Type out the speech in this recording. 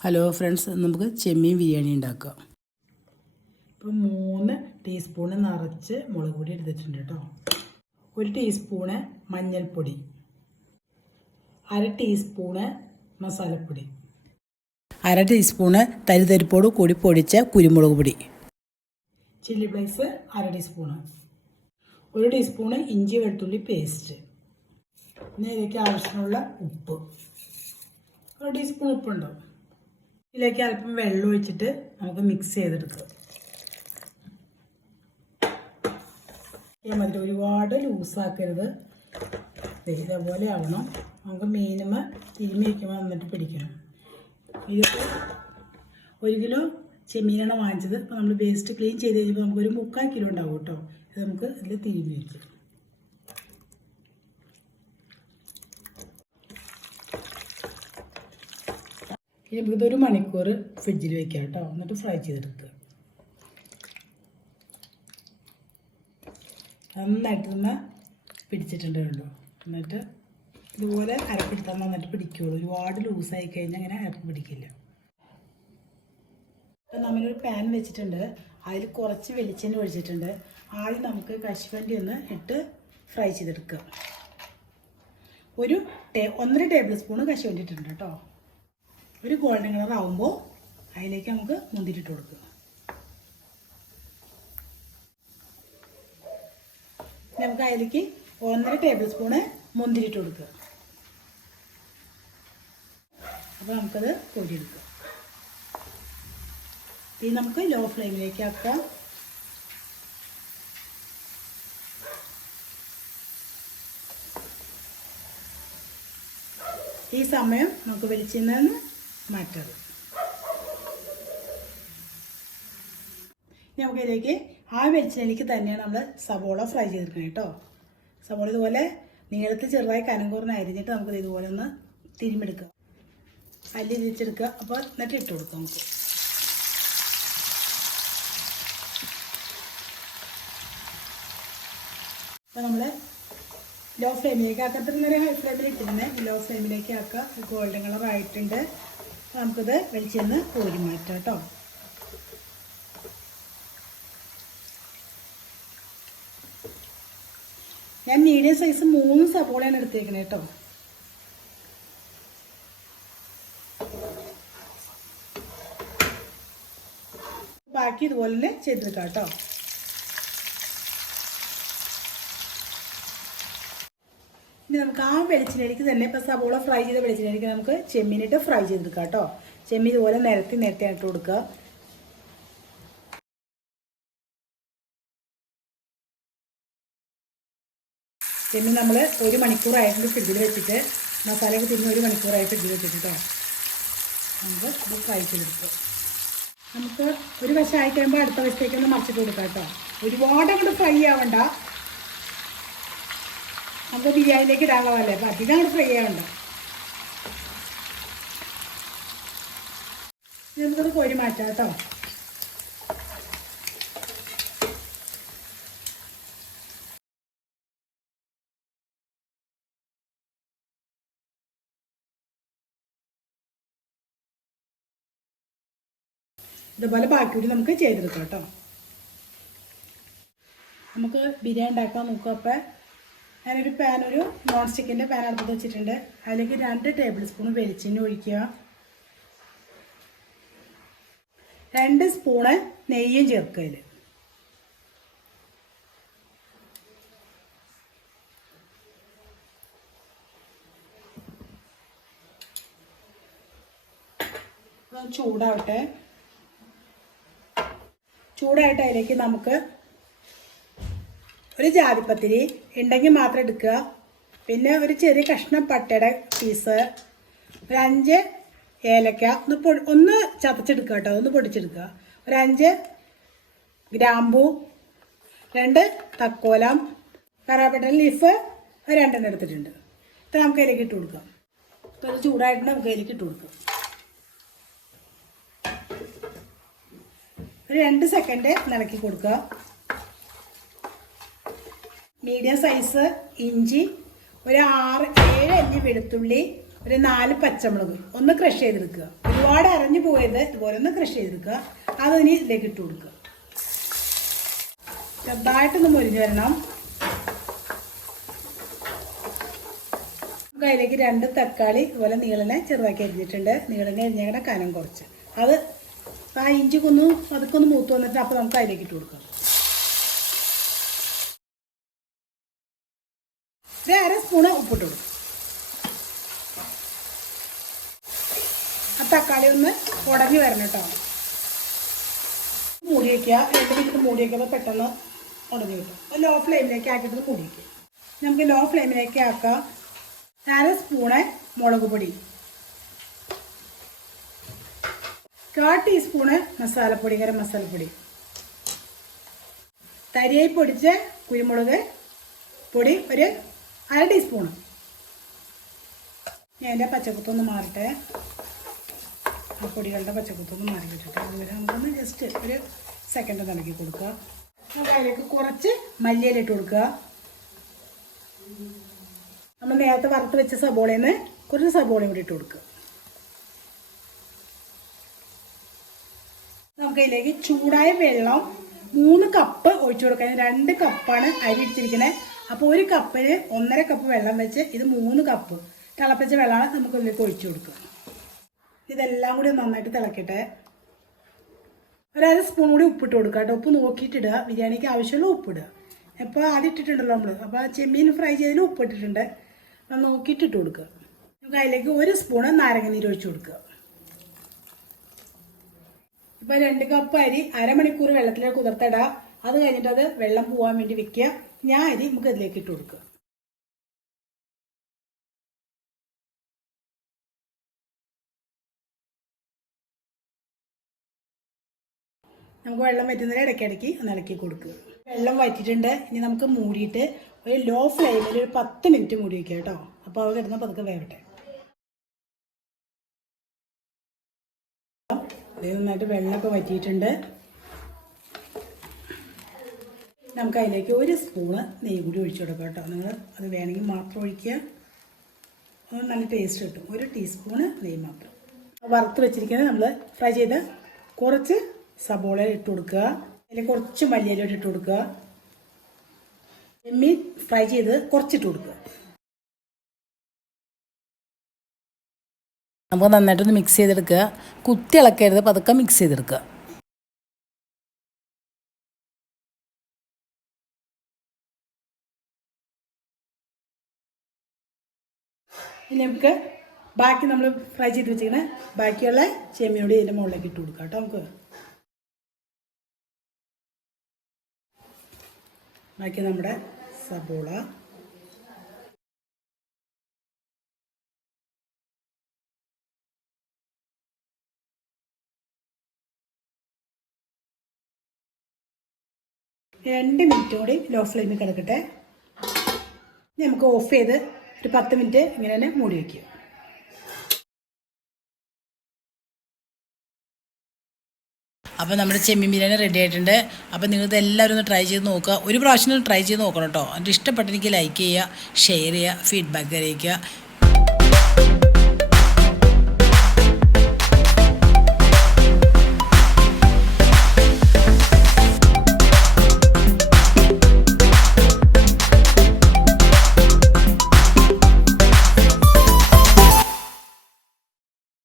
Hello friends നമുക്ക് ചെമ്മീൻ ബിരിയാണി ഉണ്ടാക്കാം. ഇപ്പം മൂന്ന് ടീസ്പൂൺ നിറച്ച് മുളക് പൊടി എടുത്തിട്ടുണ്ട് കേട്ടോ. ഒരു ടീസ്പൂണ് മഞ്ഞൾപ്പൊടി. അര ടീസ്പൂണ് മസാലപ്പൊടി. അര ടീസ്പൂണ് തരിതരിപ്പോട് കൂടി പൊടിച്ച കുരുമുളക് പൊടി. ചില്ലി ഫ്ലേക്സ് അര ടീസ്പൂണ് ഒരു ടീസ്പൂണ് ഇഞ്ചി വെളുത്തുള്ളി പേസ്റ്റ് പിന്നെ ഇതിലേക്ക് ആവശ്യമുള്ള ഉപ്പ്. ഒരു ടീസ്പൂൺ ഉപ്പുണ്ടാവും ഇതിലേക്ക് അല്പം വെള്ളം ഒഴിച്ചിട്ട് നമുക്ക് മിക്സ് ചെയ്തെടുക്കാം. പറ്റില്ല ഒരുപാട് ലൂസാക്കരുത് ഇതേപോലെ ആവണം. നമുക്ക് മീനുമ തിരുമ്മി വയ്ക്കുമ്പോൾ നന്നിട്ട് പിടിക്കണം. ഇത് ഒരു കിലോ ചെമ്മീനാണ് വാങ്ങിച്ചത്. അപ്പോൾ നമ്മൾ വേസ്റ്റ് ക്ലീൻ ചെയ്ത് കഴിഞ്ഞപ്പോൾ നമുക്കൊരു മുക്കാൽ കിലോ ഉണ്ടാവും കേട്ടോ. ഇത് നമുക്ക് ഇതിൽ തിരുമ്മി വയ്ക്കാം ഇനി നമുക്കിതൊരു മണിക്കൂർ ഫ്രിഡ്ജിൽ വെക്കാം കേട്ടോ. എന്നിട്ട് ഫ്രൈ ചെയ്തെടുക്കുക. നന്നായിട്ട് നിന്ന് പിടിച്ചിട്ടുണ്ട് കണ്ടോ എന്നിട്ട് ഇതുപോലെ അരപ്പെടുത്താൻ നന്നായിട്ട് പിടിക്കുകയുള്ളൂ ഒരുപാട് ലൂസായി കഴിഞ്ഞാൽ അങ്ങനെ അരപ്പ് പിടിക്കില്ല. അപ്പം നമ്മളൊരു പാൻ വെച്ചിട്ടുണ്ട്. അതിൽ കുറച്ച് വെളിച്ചെണ്ണ ഒഴിച്ചിട്ടുണ്ട്. ആദ്യം നമുക്ക് കശുവണ്ടി ഒന്ന് ഇട്ട് ഫ്രൈ ചെയ്തെടുക്കുക ഒരു ടേ ഒന്നര ടേബിൾ സ്പൂൺ കശുവണ്ടി ഇട്ടിട്ടുണ്ട് കേട്ടോ. ഒരു ഗോൾഡൻ കളർ ആവുമ്പോൾ അതിലേക്ക് നമുക്ക് മുന്തിരിട്ട് കൊടുക്കുക. നമുക്ക് അതിലേക്ക് ഒന്നര ടേബിൾ സ്പൂണ് മുന്തിരിട്ട് കൊടുക്കുക. അപ്പോൾ നമുക്കത് പൊടിയെടുക്കാം ഇത് നമുക്ക് ലോ ഫ്ലെയിമിലേക്ക് ആക്കാം. ഈ സമയം നമുക്ക് വെളിച്ചെണ്ണ മാറ്റരുത് ഇനി നമുക്ക് ഇതിലേക്ക് ആ വെളിച്ചെണ്ണയിലേക്ക് തന്നെയാണ് നമ്മൾ സവോള ഫ്രൈ ചെയ്തിരിക്കുന്നത് കേട്ടോ. സവോള ഇതുപോലെ നീളത്തിൽ ചെറുതായി കനം കുറഞ്ഞ് അരിഞ്ഞിട്ട് നമുക്ക് ഇതുപോലെ ഒന്ന് തിരുമെടുക്കുക അല്ലി തിരിച്ചെടുക്കുക. അപ്പോൾ എന്നിട്ട് ഇട്ട് കൊടുക്കാം നമുക്ക്. അപ്പോൾ നമ്മൾ ലോ ഫ്ലെയിമിലേക്ക് ആക്കുക ഹൈ ഫ്ലെയിമിൽ ഇട്ടിരുന്നത്. ലോ ഫ്ലെയിമിലേക്ക് ആക്കുക. ഗോൾഡൻ കളർ ആയിട്ടുണ്ട്. നമുക്കിത് വെളിച്ചെന്ന് കോരി മാറ്റാം കേട്ടോ. ഞാൻ മീഡിയം സൈസ് മൂന്ന് സബോളയാണ് എടുത്തേക്കണേ കേട്ടോ. ബാക്കി ഇതുപോലെ തന്നെ ചെയ്തെടുക്കാം കേട്ടോ. ഇനി നമുക്ക് ആ വെളിച്ചിലേക്ക് തന്നെ ഇപ്പം സബോള ഫ്രൈ ചെയ്ത വെളിച്ചിലേക്ക് നമുക്ക് ചെമ്മീനിട്ട് ഫ്രൈ ചെയ്തെടുക്കാം കേട്ടോ. ചെമ്മീൻ ഇതുപോലെ നിരത്തി നിരത്തി ഇട്ട് കൊടുക്കുക. ചെമ്മീൻ നമ്മൾ ഒരു മണിക്കൂറായിട്ട് ഫ്രിഡ്ജിൽ വെച്ചിട്ട്. മസാലയൊക്കെ തിരിഞ്ഞ് ഒരു മണിക്കൂറായിട്ട് ഫ്രിഡ്ജിൽ വെച്ചിട്ട് കേട്ടോ നമുക്ക് ഇത് ഫ്രൈ ചെയ്തെടുക്കുക. നമുക്ക് ഒരു വശം ആയി കഴിയുമ്പോൾ അടുത്ത വശത്തേക്ക് ഒന്ന് മറിച്ചിട്ട് കൊടുക്കാം കേട്ടോ ഒരുപാട് അങ്ങോട്ട് ഫ്രൈ ആവണ്ട. നമുക്ക് ബിരിയാണിയിലേക്ക് ഇടാനുള്ളതല്ലേ? അപ്പം അധികം അങ്ങോട്ട് ഫ്രൈ ആവണ്ട നമുക്കത് കോരി മാറ്റാം കേട്ടോ. ഇതുപോലെ ബാക്കി കൂടി നമുക്ക് ചെയ്തെടുക്കാം കേട്ടോ. നമുക്ക് ബിരിയാണി ഉണ്ടാക്കാൻ നോക്കുക അപ്പം ഞാനൊരു പാൻ ഒരു നോൺ സ്റ്റിക്കിന്റെ പാൻ അടുപ്പത്ത് വെച്ചിട്ടുണ്ട്. അതിലേക്ക് രണ്ട് ടേബിൾ സ്പൂൺ വെളിച്ചെണ്ണ ഒഴിക്കുക. രണ്ട് സ്പൂണ് നെയ്യും ചേർക്കുക അതിൽ ചൂടാവട്ടെ. ചൂടായിട്ട് അതിലേക്ക് നമുക്ക് ഒരു ജാതിപ്പത്തിരി ഉണ്ടെങ്കിൽ മാത്രം എടുക്കുക. പിന്നെ ഒരു ചെറിയ കഷ്ണം പട്ടയുടെ പീസ് ഒരു അഞ്ച് ഏലക്ക. ഒന്ന് പൊടി ഒന്ന് ചതച്ചെടുക്കുക കേട്ടോ. ഒന്ന് പൊടിച്ചെടുക്കുക. ഒരു അഞ്ച് ഗ്രാമ്പൂ രണ്ട് തക്കോലം കറാപ്പട്ട ലീഫ് രണ്ടെണ്ണം എടുത്തിട്ടുണ്ട്. ഇത് നമുക്ക് അതിലേക്ക് ഇട്ട് കൊടുക്കാം. ഇപ്പോൾ അത് ചൂടായിട്ട് നമുക്ക് അതിലേക്ക് ഇട്ട് കൊടുക്കാം. ഒരു രണ്ട് സെക്കൻഡ് നിലക്കി കൊടുക്കുക. മീഡിയം സൈസ് ഇഞ്ചി ഒരു ആറ് ഏഴ് അല്ലി വെളുത്തുള്ളി ഒരു നാല് പച്ചമുളക്. ഒന്ന് ക്രഷ് ചെയ്തെടുക്കുക. ഒരുപാട് അരഞ്ഞു പോയത് ഇതുപോലെ ഒന്ന് ക്രഷ് ചെയ്തെടുക്കുക. അത് ഇനി ഇതിലേക്ക് ഇട്ട് കൊടുക്കുക. ചെറുതായിട്ടൊന്ന് മുരിഞ്ഞ് വരണം. നമുക്ക് അതിലേക്ക് രണ്ട് തക്കാളി ഇതുപോലെ നീളനെ ചെറുതാക്കി അരിഞ്ഞിട്ടുണ്ട്. നീളനെ അരിഞ്ഞങ്ങനെ കനം കുറച്ച്. അത് ആ ഇഞ്ചി കൊന്നു അതൊക്കെ ഒന്ന് മൂത്ത് വന്നിട്ട് അപ്പോൾ നമുക്ക് അതിലേക്ക് ഇട്ട് കൊടുക്കാം. ഒരു അര സ്പൂണ് ഉപ്പിട്ട് കൊടുക്കും. ആ തക്കാളി ഒന്ന് ഉടഞ്ഞു വരണം കേട്ടോ. മൂടി വയ്ക്കുക രണ്ട് മിനിറ്റ് മൂടി വയ്ക്കുമ്പോൾ പെട്ടെന്ന് ഉടഞ്ഞു കിട്ടും. ലോ ഫ്ലെയിമിലേക്ക് ആക്കിയിട്ട് മൂടി വയ്ക്കുക നമുക്ക് ലോ ഫ്ലെയിമിലേക്ക് ആക്കാം. അര സ്പൂണ് മുളക് പൊടി. കാ ടീസ്പൂണ് മസാലപ്പൊടി ഗരം മസാലപ്പൊടി. തരിയായി പൊടിച്ച് കുരുമുളക് പൊടി ഒരു അര ടീസ്പൂണ് ഞാൻ എന്റെ പച്ചക്കുത്തൊന്ന് മാറട്ടെ. ആ പൊടികളുടെ പച്ചക്കുത്തൊന്ന് മാറി വിട്ടിട്ട് അതുവരെ നമുക്കൊന്ന് ജസ്റ്റ് ഒരു സെക്കൻഡ് നിലക്കി കൊടുക്കുക. നമുക്ക് അതിലേക്ക് കുറച്ച് മല്ലിയില ഇട്ട് കൊടുക്കുക. നമ്മൾ നേരത്തെ വറുത്ത് വെച്ച സബോളയിൽ നിന്ന് കുറച്ച് സബോളയും കൂടി ഇട്ട് കൊടുക്കുക. നമുക്ക് അതിലേക്ക് ചൂടായ വെള്ളം മൂന്ന് കപ്പ് ഒഴിച്ചു കൊടുക്കാൻ രണ്ട് കപ്പാണ് അരി ഇട്ടിരിക്കുന്നത് അപ്പോൾ ഒരു കപ്പിന് ഒന്നര കപ്പ് വെള്ളം വെച്ച് ഇത് മൂന്ന് കപ്പ് തിളപ്പിച്ച വെള്ളമാണ് നമുക്ക് ഇതിലേക്ക് ഒഴിച്ചു കൊടുക്കുക. ഇതെല്ലാം കൂടി നന്നായിട്ട് തിളക്കട്ടെ. ഒരര സ്പൂൺ കൂടി ഉപ്പിട്ട് കൊടുക്കുക കേട്ടോ. ഉപ്പ് നോക്കിയിട്ടിടുക. ബിരിയാണിക്ക് ആവശ്യമുള്ള ഉപ്പിടുക. ഇപ്പോൾ ആദ്യം ഇട്ടിട്ടുണ്ടല്ലോ നമ്മൾ അപ്പോൾ ചെമ്മീൻ ഫ്രൈ ചെയ്തതിൽ ഉപ്പിട്ടിട്ടുണ്ട് അത് നോക്കിയിട്ട് ഇട്ട് കൊടുക്കുക. നമുക്ക് അതിലേക്ക് ഒരു സ്പൂണ് നാരങ്ങ നീര് ഒഴിച്ച് കൊടുക്കുക. ഇപ്പോൾ രണ്ട് കപ്പ് അരി അരമണിക്കൂർ വെള്ളത്തിലേക്ക് കുതിർത്തിടുക അത് കഴിഞ്ഞിട്ട് അത് വെള്ളം പോകാൻ വേണ്ടി വെക്കുക. ഞാൻ അരി നമുക്ക് അതിലേക്ക് ഇട്ട് കൊടുക്കുക. നമുക്ക് വെള്ളം വറ്റുന്നതിന് ഇടയ്ക്കിടയ്ക്ക് ഒന്ന് ഇളക്കി കൊടുക്കുക. വെള്ളം വറ്റിയിട്ടുണ്ട്. ഇനി നമുക്ക് മൂടിയിട്ട് ഒരു ലോ ഫ്ലെയിമിൽ ഒരു പത്ത് മിനിറ്റ് മൂടി വയ്ക്കുക കേട്ടോ. അപ്പോൾ അവ കിടന്ന് പതുക്കെ വേവട്ടെ. നന്നായിട്ട് വെള്ളമൊക്കെ വറ്റിയിട്ടുണ്ട്. നമുക്ക് അതിലേക്ക് ഒരു സ്പൂണ് നെയ്യ് കൂടി ഒഴിച്ചു കൊടുക്കാം കേട്ടോ. നിങ്ങൾ അത് വേണമെങ്കിൽ മാത്രം ഒഴിക്കുക. നല്ല ടേസ്റ്റ് കിട്ടും. ഒരു ടീസ്പൂണ് നെയ്യ് മാത്രം. വറുത്ത് വെച്ചിരിക്കുന്നത് നമ്മൾ ഫ്രൈ ചെയ്ത് കുറച്ച് സബോള ഇട്ട് കൊടുക്കുക. അതിൽ കുറച്ച് മല്ലിയില ഇട്ട് കൊടുക്കുക. ചെമ്മീൻ ഫ്രൈ ചെയ്ത് കുറച്ചിട്ട് കൊടുക്കുക. നമുക്ക് നന്നായിട്ടൊന്ന് മിക്സ് ചെയ്തെടുക്കുക. കുത്തി ഇളക്കരുത് പതുക്കെ മിക്സ് ചെയ്തെടുക്കുക. ഇനി നമുക്ക് ബാക്കി നമ്മൾ ഫ്രൈ ചെയ്ത് വെച്ചിരിക്കുന്ന ബാക്കിയുള്ള ചെമ്മീനോട് ഇതിന്റെ മുകളിലേക്ക് ഇട്ട് കൊടുക്കാം കേട്ടോ നമുക്ക്. ബാക്കി നമ്മുടെ സബോള. രണ്ട് മിനിറ്റ് കൂടി ലോ ഫ്ലെയിമിൽ കിടക്കട്ടെ. നമുക്ക് ഓഫ് ചെയ്ത് ഒരു പത്ത് മിനിറ്റ് ഇങ്ങനെ തന്നെ മൂടി വയ്ക്കുക അപ്പോൾ നമ്മുടെ ചെമ്മീൻ ബിരിയാണി റെഡി ആയിട്ടുണ്ട്. അപ്പോൾ നിങ്ങളിത് എല്ലാവരും ഒന്ന് ട്രൈ ചെയ്ത് നോക്കുക. ഒരു പ്രാവശ്യം ട്രൈ ചെയ്ത് നോക്കണം കേട്ടോ. എന്നിട്ട് ഇഷ്ടപ്പെട്ടെനിക്ക് ലൈക്ക് ചെയ്യുക ഷെയർ ചെയ്യുക ഫീഡ്ബാക്ക് അറിയിക്കുക.